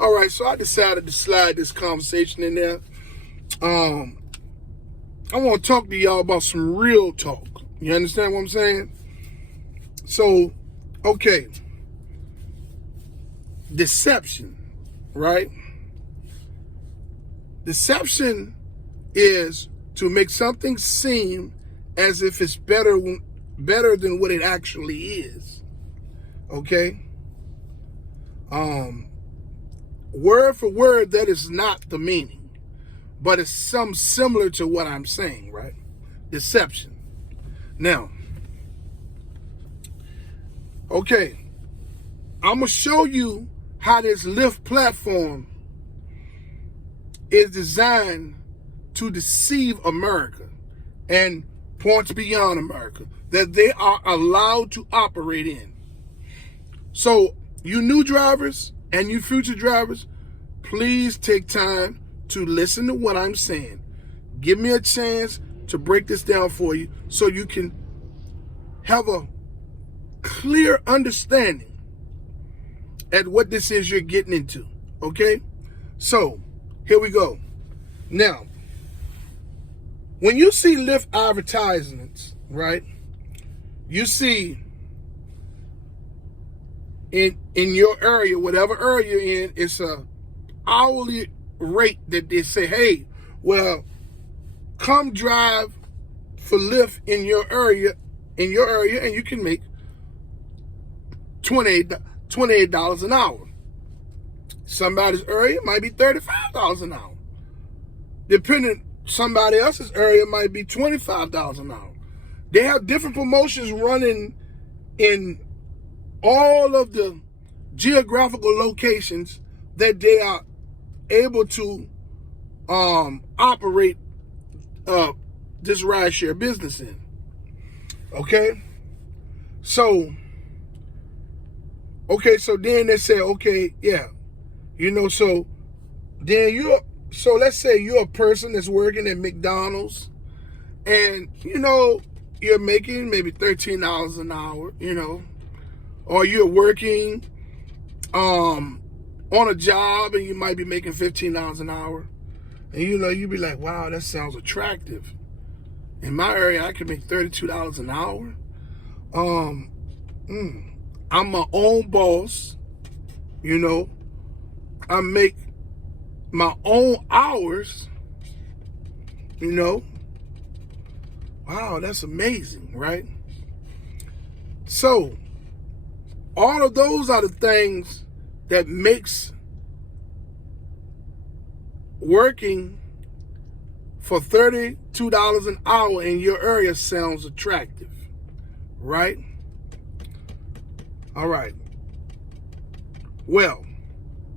All right, so I decided to slide this conversation in there. I want to talk to y'all about some real talk. You understand what I'm saying? So, okay. Deception, right? Deception is to make something seem as if it's better than what it actually is. Okay? Word for word, that is not the meaning, but it's some similar to what I'm saying, right? Deception. Now, okay, I'm going to show you how this Lyft platform is designed to deceive America and points beyond America that they are allowed to operate in. So, you new drivers and you future drivers, please take time to listen to what I'm saying. Give me a chance to break this down for you so you can have a clear understanding at what this is you're getting into, okay? So, here we go. Now, when you see Lyft advertisements, right, you see in your area, whatever area you're in, it's a hourly rate that they say, hey, well, come drive for Lyft in your area, and you can make $28 an hour. Somebody's area might be $35 an hour. Depending, somebody else's area might be $25 an hour. They have different promotions running in all of the geographical locations that they are able to operate this rideshare business in. Okay? So then they say, okay, yeah. So let's say you're a person that's working at McDonald's and, you're making maybe $13 an hour, or you're working on a job and you might be making $15 an hour. And, you'd be like, wow, that sounds attractive. In my area, I can make $32 an hour. I'm my own boss, I make my own hours, Wow, that's amazing, right? So, all of those are the things that makes working for $32 an hour in your area sounds attractive, right? All right. Well,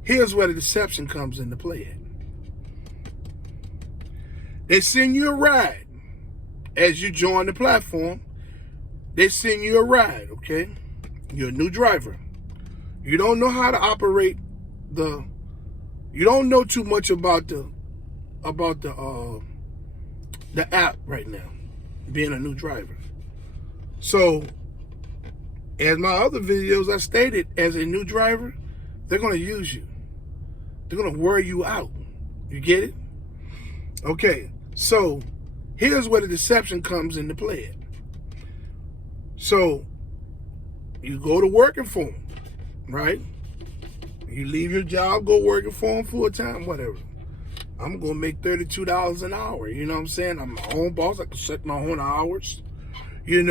here's where the deception comes into play. They send you a ride as you join the platform. They send you a ride, okay? You're a new driver. You don't know how to operate you don't know too much about the app right now, being a new driver. So, as my other videos I stated, as a new driver, they're going to use you. They're going to wear you out. You get it? Okay, so here's where the deception comes into play. So, you go to working for them, right? You leave your job, go working for them full time, whatever. I'm going to make $32 an hour. You know what I'm saying? I'm my own boss. I can set my own hours. Hey,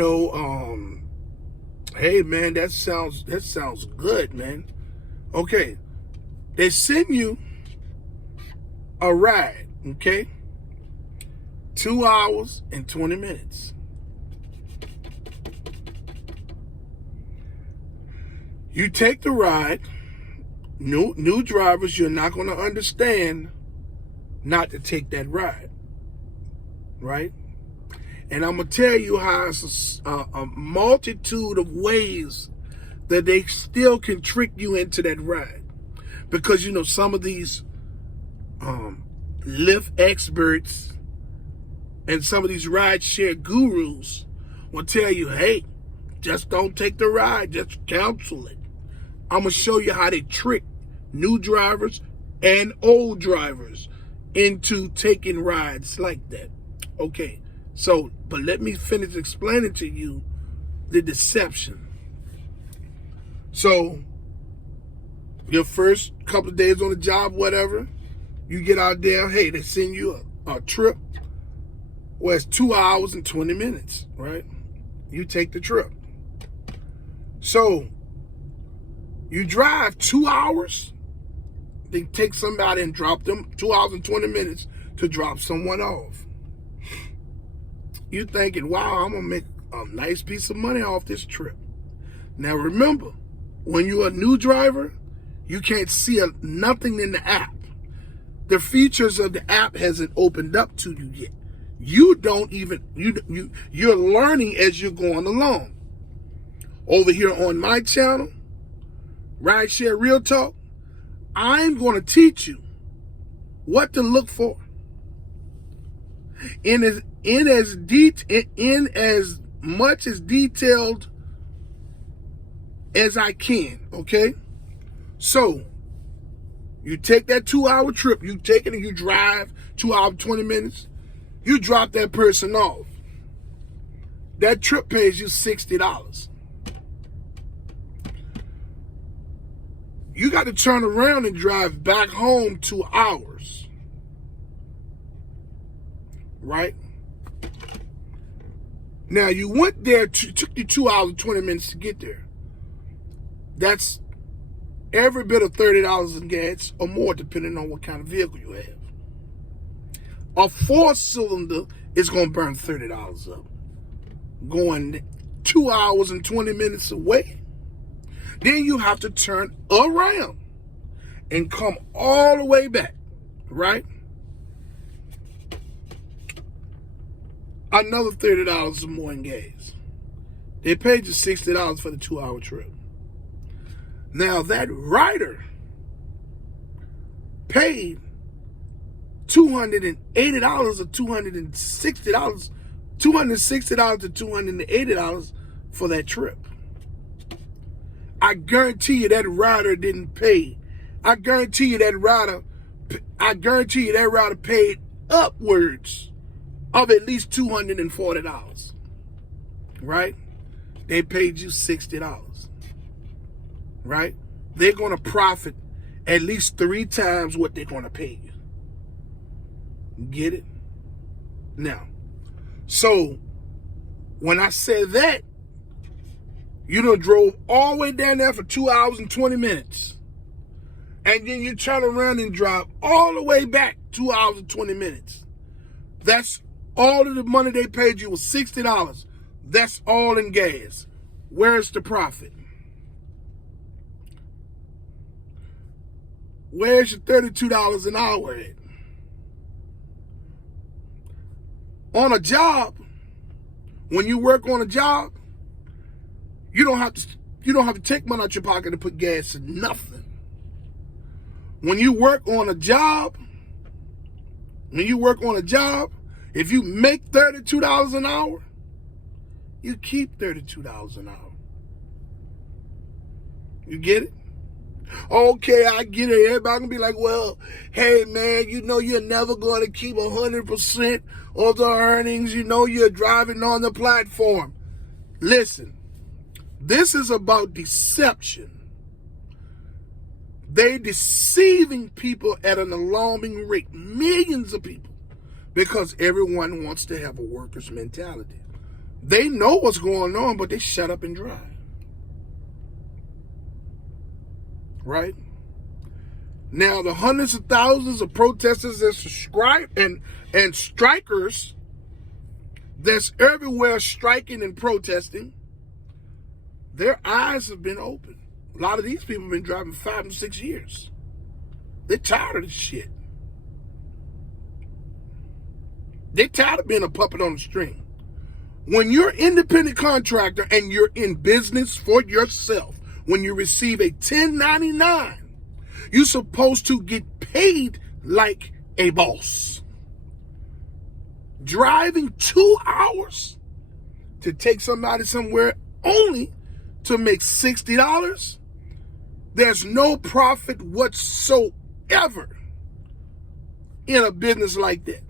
man, that sounds good, man. Okay. They send you a ride, okay? 2 hours and 20 minutes. You take the ride. New drivers, you're not going to understand not to take that ride, right? And I'm going to tell you how it's a multitude of ways that they still can trick you into that ride. Because, some of these Lyft experts and some of these rideshare gurus will tell you, hey, just don't take the ride, just cancel it. I'm going to show you how they trick new drivers and old drivers into taking rides like that. Okay, so, but let me finish explaining to you the deception. So, your first couple of days on the job, whatever, you get out there, hey, they send you a trip where it's 2 hours and 20 minutes, right? You take the trip. So, you drive 2 hours, they take somebody and drop them 2 hours and 20 minutes to drop someone off. You thinking, wow, I'm gonna make a nice piece of money off this trip. Now remember, when you're a new driver, you can't see nothing in the app. The features of the app hasn't opened up to you yet. You don't even, you're learning as you're going along. Over here on my channel, Rideshare RealTalk, I'm going to teach you what to look for in as much as detailed as I can, okay? So, you take that 2 hour trip, you take it and you drive 2 hours, 20 minutes, you drop that person off. That trip pays you $60. You got to turn around and drive back home 2 hours. Right? Now, you went there, took you 2 hours and 20 minutes to get there. That's every bit of $30 in gas or more, depending on what kind of vehicle you have. A 4-cylinder is going to burn $30 up. Going 2 hours and 20 minutes away. Then you have to turn around and come all the way back, right? Another $30 or more in gas. They paid you $60 for the 2 hour trip. Now that rider paid $280 or $260, $260 to $280 for that trip. I guarantee you that rider didn't pay. I guarantee you that rider paid upwards of at least $240. Right? They paid you $60. Right? They're going to profit at least 3 times what they're going to pay you. Get it? Now, so when I said that, you done drove all the way down there for 2 hours and 20 minutes. And then you turn around and drive all the way back 2 hours and 20 minutes. That's all of the money they paid you was $60. That's all in gas. Where's the profit? Where's your $32 an hour at? On a job, when you work on a job, you don't have to take money out your pocket to put gas in nothing. When you work on a job, if you make $32 an hour, you keep $32 an hour. You get it? Okay, I get it. Everybody gonna be like, well, hey man, you know you're never gonna keep 100% of the earnings. You know you're driving on the platform. Listen, this is about deception. They deceiving people at an alarming rate, millions of people, because everyone wants to have a worker's mentality. They know what's going on, but they shut up and drive. Right? Now, the hundreds of thousands of protesters that subscribe and strikers that's everywhere striking and protesting, their eyes have been opened. A lot of these people have been driving 5 and 6 years. They're tired of this shit. They're tired of being a puppet on the string. When you're an independent contractor and you're in business for yourself, when you receive a 1099, you're supposed to get paid like a boss. Driving 2 hours to take somebody somewhere only to make $60, There's no profit whatsoever in a business like that.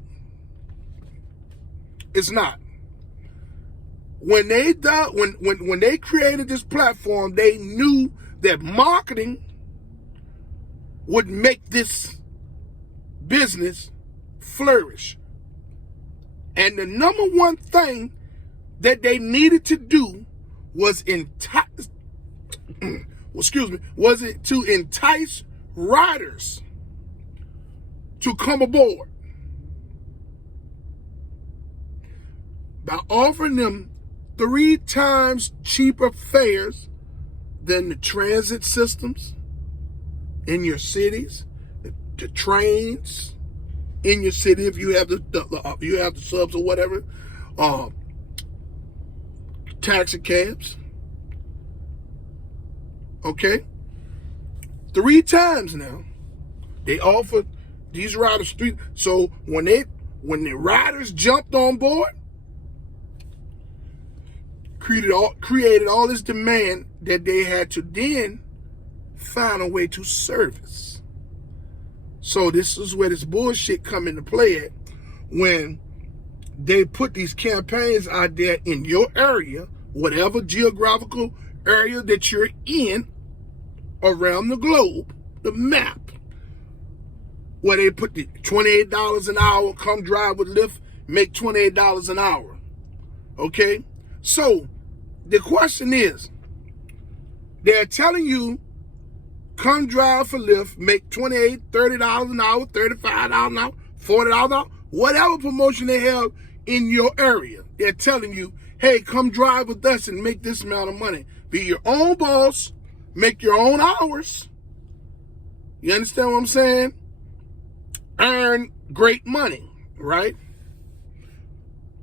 It's not. When they created this platform, they knew that marketing would make this business flourish. And the number one thing that they needed to do was to entice riders to come aboard by offering them 3 times cheaper fares than the transit systems in your cities, the trains in your city if you have you have the subs or whatever, taxi cabs. Okay, 3 times now they offered these riders 3. So when the riders jumped on board, created all this demand that they had to then find a way to service. So this is where this bullshit come into play at, when they put these campaigns out there in your area, whatever geographical area that you're in around the globe, the map, where they put the $28 an hour, come drive with Lyft, make $28 an hour. Okay? So the question is, they're telling you, come drive for Lyft, make $28, $30 an hour, $35 an hour, $40 an hour, whatever promotion they have in your area. They're telling you, hey, come drive with us and make this amount of money. Be your own boss, make your own hours. You understand what I'm saying? Earn great money, right?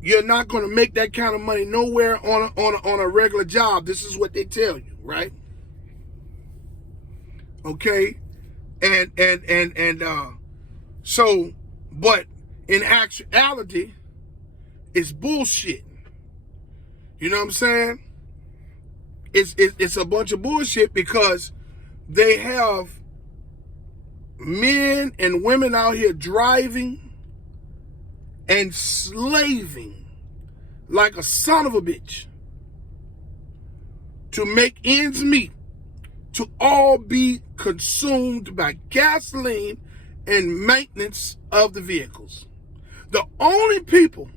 You're not going to make that kind of money nowhere on a regular job. This is what they tell you, right? Okay, so, but in actuality, it's bullshit. You know what I'm saying? It's a bunch of bullshit, because they have men and women out here driving and slaving like a son of a bitch to make ends meet, to all be consumed by gasoline and maintenance of the vehicles. The only people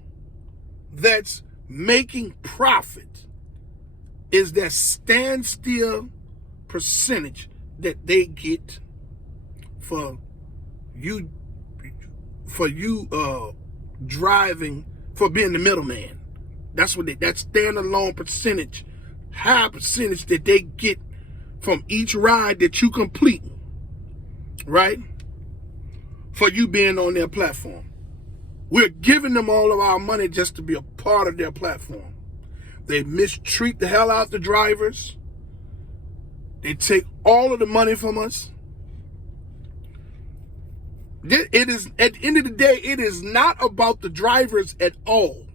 that's making profit is that standstill percentage that they get for you driving, for being the middleman. That's standalone percentage, high percentage that they get from each ride that you complete, right? For you being on their platform. We're giving them all of our money just to be a part of their platform. They mistreat the hell out the drivers. They take all of the money from us. It is, at the end of the day, it is not about the drivers at all.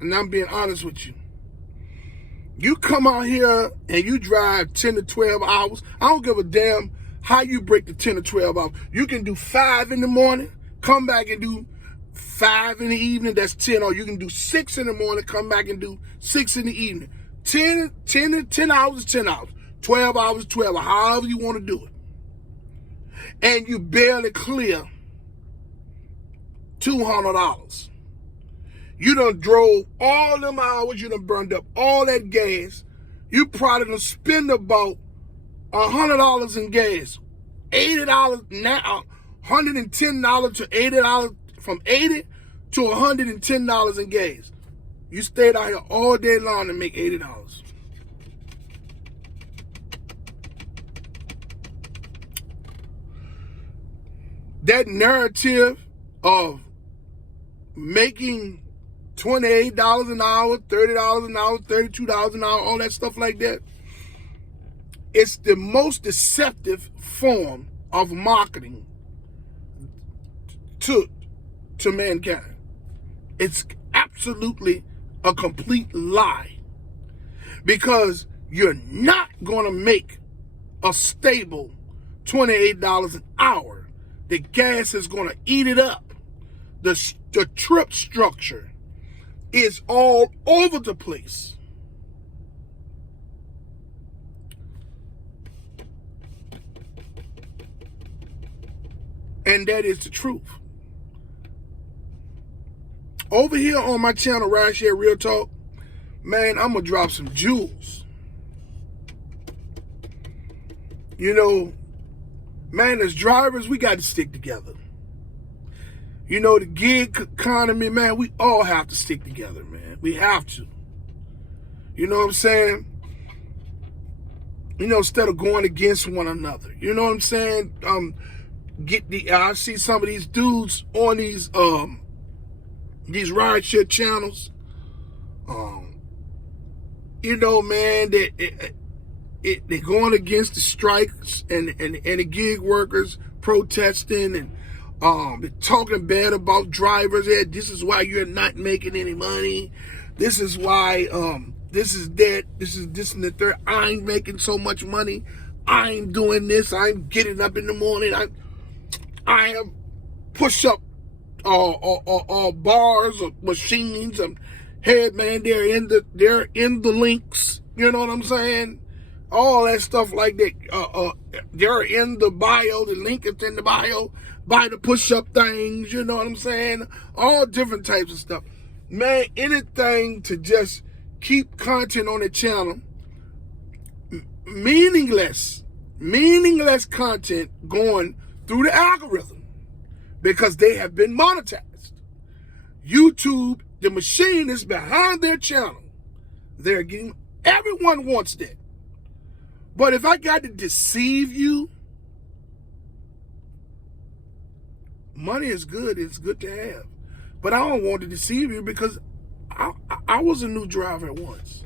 And I'm being honest with you. You come out here and you drive 10 to 12 hours. I don't give a damn how you break the 10 to 12 hours. You can do 5 in the morning, come back and do 5 in the evening, that's 10. Or you can do 6 in the morning, come back and do 6 in the evening. 10 hours is 10 hours. 12 hours is 12 hours, however you want to do it. And you barely clear $200. You done drove all them hours, you done burned up all that gas. You probably done spend about $100 in gas. $80 now, $110 to $80, from $80 to $110 in gas. You stayed out here all day long to make $80. That narrative of making $28 an hour, $30 an hour, $32 an hour, all that stuff like that, it's the most deceptive form of marketing to mankind. It's absolutely a complete lie, because you're not going to make a stable $28 an hour. The gas is going to eat it up. The trip structure is all over the place. And that is the truth. Over here on my channel, Rideshare RealTalk, man, I'm going to drop some jewels. You know, man, as drivers, we got to stick together. You know, the gig economy, man, we all have to stick together, man. We have to. You know what I'm saying? You know, instead of going against one another. You know what I'm saying? I see some of these dudes on these rideshare channels. You know, man, they're going against the strikes and the gig workers protesting, and they're talking bad about drivers. Yeah, this is why you're not making any money. This is why this is that. This is this and the third. I'm making so much money. I'm doing this. I'm getting up in the morning. I am push up bars or machines. Head, man, they're in the links. You know what I'm saying? All that stuff like that. They're in the bio. The link is in the bio. Buy the push-up things. You know what I'm saying? All different types of stuff. Man, anything to just keep content on the channel. Meaningless content going through the algorithm, because they have been monetized. YouTube, the machine is behind their channel. They're getting, everyone wants that. But if I got to deceive you, money is good. It's good to have. But I don't want to deceive you, because I was a new driver at once.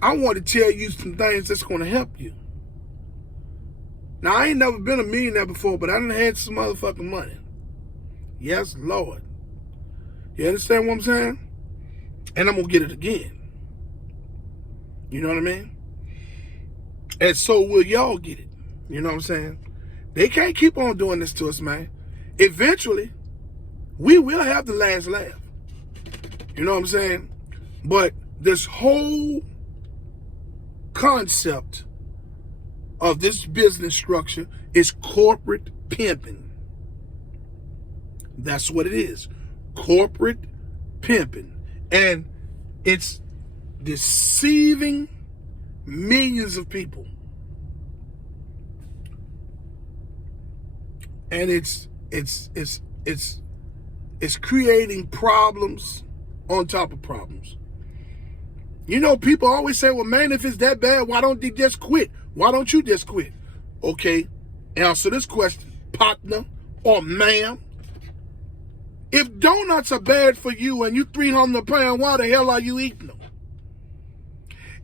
I want to tell you some things that's going to help you. Now, I ain't never been a millionaire before, but I done had some motherfucking money. Yes, Lord. You understand what I'm saying? And I'm going to get it again. You know what I mean? And so will y'all get it. You know what I'm saying? They can't keep on doing this to us, man. Eventually, we will have the last laugh. You know what I'm saying? But this whole concept of this business structure is corporate pimping. That's what it is. Corporate pimping. And it's deceiving millions of people. And it's creating problems on top of problems. You know, people always say, well, man, if it's that bad, why don't they just quit? Why don't you just quit? Okay, answer this question, partner or ma'am. If donuts are bad for you and you 300 pounds, why the hell are you eating them?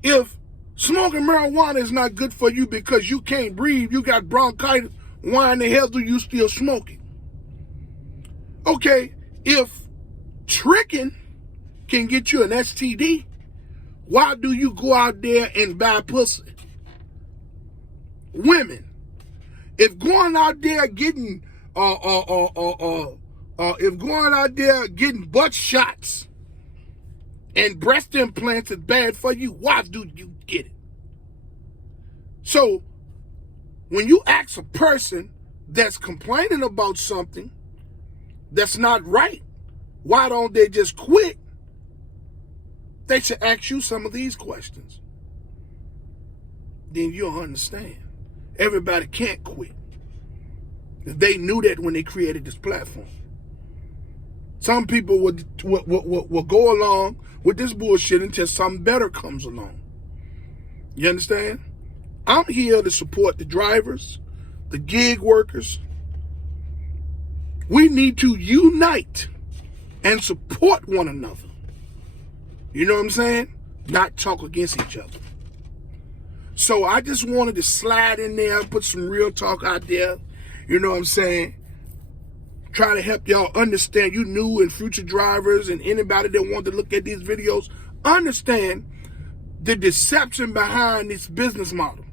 If smoking marijuana is not good for you because you can't breathe, you got bronchitis, why in the hell do you still smoking? Okay, if tricking can get you an STD, why do you go out there and buy pussy? Women, if going out there getting butt shots and breast implants is bad for you, why do you get it? So when you ask a person that's complaining about something that's not right, why don't they just quit? They should ask you some of these questions. Then you'll understand. Everybody can't quit. They knew that when they created this platform. Some people will go along with this bullshit until something better comes along. You understand? I'm here to support the drivers, the gig workers. We need to unite and support one another. You know what I'm saying? Not talk against each other. So I just wanted to slide in there and put some real talk out there. You know what I'm saying? Try to help y'all understand, you new and future drivers and anybody that want to look at these videos understand the deception behind this business model.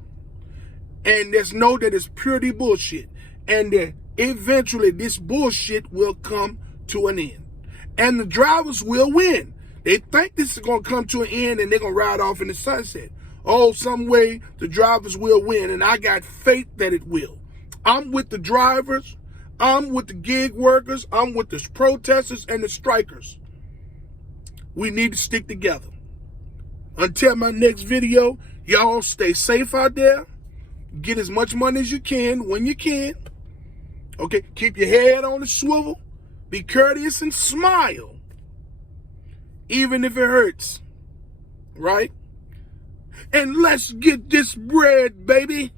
And let's know that it's purely bullshit. And that eventually this bullshit will come to an end. And the drivers will win. They think this is going to come to an end and they're going to ride off in the sunset. Oh, some way the drivers will win. And I got faith that it will. I'm with the drivers. I'm with the gig workers. I'm with the protesters and the strikers. We need to stick together. Until my next video, y'all stay safe out there. Get as much money as you can when you can. Okay, keep your head on the swivel. Be courteous and smile. Even if it hurts. Right? And let's get this bread, baby.